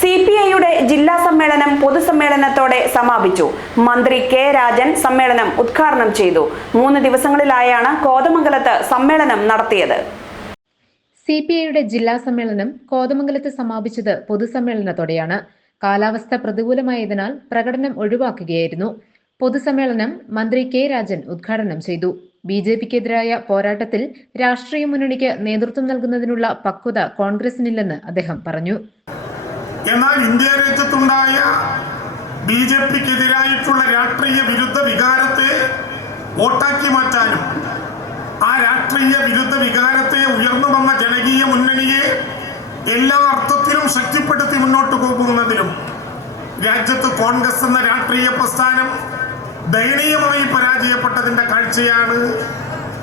C P ഐയുടെ ജില്ലാ സമ്മേളനം പൊതുസമ്മേളനത്തോടെ സമാപിച്ചു. മന്ത്രി കെ രാജൻ സമ്മേളനം ഉദ്ഘാടനം ചെയ്തു. മൂന്ന് ദിവസങ്ങളിലായാണ് കോതമംഗലത്ത് സമ്മേളനം നടത്തിയത്. സി പി ഐയുടെ ജില്ലാ സമ്മേളനം കോതമംഗലത്ത് സമാപിച്ചത് പൊതുസമ്മേളനത്തോടെയാണ്. കാലാവസ്ഥ പ്രതികൂലമായതിനാൽ പ്രകടനം ഒഴിവാക്കുകയായിരുന്നു. പൊതുസമ്മേളനം മന്ത്രി കെ രാജൻ ഉദ്ഘാടനം ചെയ്തു. ബി ജെ പിക്കെതിരായ പോരാട്ടത്തിൽ രാഷ്ട്രീയ മുന്നണിക്ക് നേതൃത്വം നൽകുന്നതിനുള്ള പക്വത കോൺഗ്രസിനില്ലെന്ന് അദ്ദേഹം പറഞ്ഞു. എന്നാൽ ഇന്ത്യ രാജ്യത്തുണ്ടായ ബി ജെ പിക്കെതിരായിട്ടുള്ള രാഷ്ട്രീയ വിരുദ്ധ വികാരത്തെ വോട്ടാക്കി മാറ്റാനും ആ രാഷ്ട്രീയ വിരുദ്ധ വികാരത്തെ ഉയർന്നു വന്ന ജനകീയ മുന്നണിയെ എല്ലാ അർത്ഥത്തിലും ശക്തിപ്പെടുത്തി മുന്നോട്ട് പോകുന്നതിലും രാജ്യത്ത് കോൺഗ്രസ് എന്ന രാഷ്ട്രീയ പ്രസ്ഥാനം ദയനീയമായി പരാജയപ്പെട്ടതിന്റെ കാഴ്ചയാണ്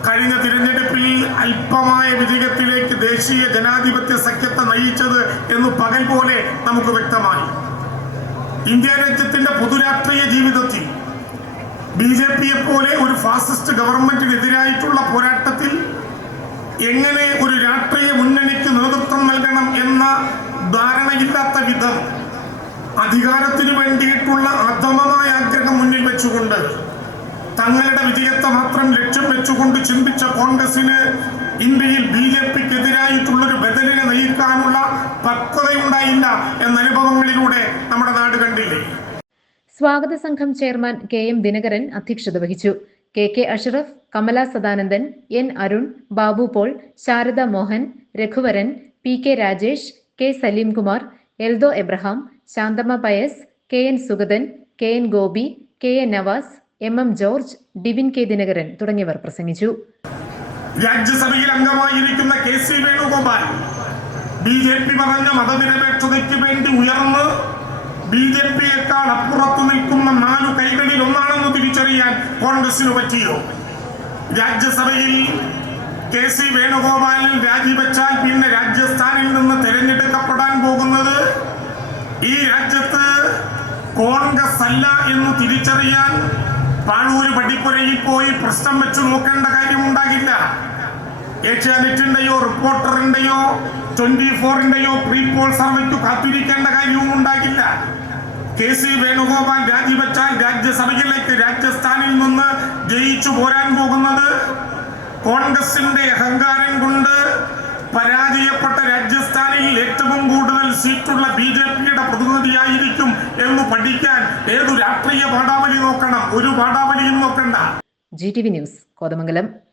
കഴിഞ്ഞ തിരഞ്ഞെടുപ്പിൽ അല്പമായ വിജയത്തിലേക്ക് ദേശീയ ജനാധിപത്യ സഖ്യത്തെ നയിച്ചത് എന്ന് പകൽ പോലെ നമുക്ക് വ്യക്തമായി. ഇന്ത്യ രാജ്യത്തിന്റെ പൊതുരാഷ്ട്രീയ ജീവിതത്തിൽ ബി ജെ പിയെ പോലെ ഒരു ഫാസിസ്റ്റ് ഗവൺമെന്റിനെതിരായിട്ടുള്ള പോരാട്ടത്തിൽ എങ്ങനെ ഒരു രാഷ്ട്രീയ മുന്നണിക്ക് നേതൃത്വം നൽകണം എന്ന ധാരണയില്ലാത്ത വിധം അധികാരത്തിനു വേണ്ടിയിട്ടുള്ള അധമമായ ആഗ്രഹം മുന്നിൽ വെച്ചുകൊണ്ട് തങ്ങളുടെ വിജയത്തെ മാത്രം ലക്ഷ്യം വെച്ചുകൊണ്ട് ചിന്തിച്ച കോൺഗ്രസിന് ഇന്ത്യയിൽ ബി ജെ പിക്കെതിരായിട്ടുള്ളൊരു ബദലിനെ നയിക്കാനുള്ള പക്വതയുണ്ടായില്ല എന്ന അനുഭവങ്ങളിലൂടെ നമ്മുടെ നാട് കണ്ടില്ലേ? സ്വാഗത സംഘം ചെയർമാൻ കെ എം ദിനകരൻ അധ്യക്ഷത വഹിച്ചു. K K Ashraf Kamala Sadanandan N Arun Babu Paul Sharada Mohan Raghuvaran P K Rajesh K Salimkumar Eldho Abraham Shanthamma Pius K N Sugathan K N Gopi K N Navas M M George Divin K Dinakaran തുടങ്ങിയവർ പ്രസംഗിച്ചു. രാജ്യസഭയിൽ അംഗമായിരിക്കുന്ന K C Venugopal B J P പറഞ്ഞ മതനിരപേക്ഷതയ്ക്ക് വേണ്ടി ഉയർന്ന് B J പിയേക്കാൾ അപ്പുറത്ത് നിൽക്കുന്ന നാലു കൈകളിൽ ഒന്നാണെന്ന് തിരിച്ചറിയാൻ കോൺഗ്രസിന് പറ്റിയോ? രാജ്യസഭയിൽ കെ സി വേണുഗോപാലിൽ രാജിവെച്ചാൽ പിന്നെ രാജസ്ഥാനിൽ നിന്ന് തിരഞ്ഞെടുക്കപ്പെടാൻ പോകുന്നത് ഈ രാജ്യത്ത് കോൺഗ്രസ് അല്ല എന്ന് തിരിച്ചറിയാൻ പാഴൂര് പടിപ്പുരയിൽ പോയി പ്രശ്നം വെച്ച് നോക്കേണ്ട കാര്യമുണ്ടാകില്ല. ഏഷ്യാനെറ്റിന്റെയോ റിപ്പോർട്ടറിന്റെയോ ട്വന്റി ഫോറിന്റെയോ പ്രീ പോൾ സർവേക്ക് കാത്തിരിക്കേണ്ട കാര്യവും ഉണ്ടാകില്ല. കെ സി വേണുഗോപാൽ രാജിവെച്ചാൽ രാജ്യസഭയിലേക്ക് രാജസ്ഥാനിൽ നിന്ന് ജയിച്ചു പോരാൻ പോകുന്നത് കോൺഗ്രസിന്റെ അഹങ്കാരം കൊണ്ട് പരാജയപ്പെട്ട രാജസ്ഥാനിൽ ഏറ്റവും കൂടുതൽ സീറ്റുള്ള ബി ജെ പിയുടെ പ്രതിനിധിയായിരിക്കും എന്ന് പഠിക്കാൻ ഏതു രാഷ്ട്രീയ പാഠാവലി നോക്കണം? ഒരു പാഠാവലിയും നോക്കണ്ട. G T V news Kothamangalam.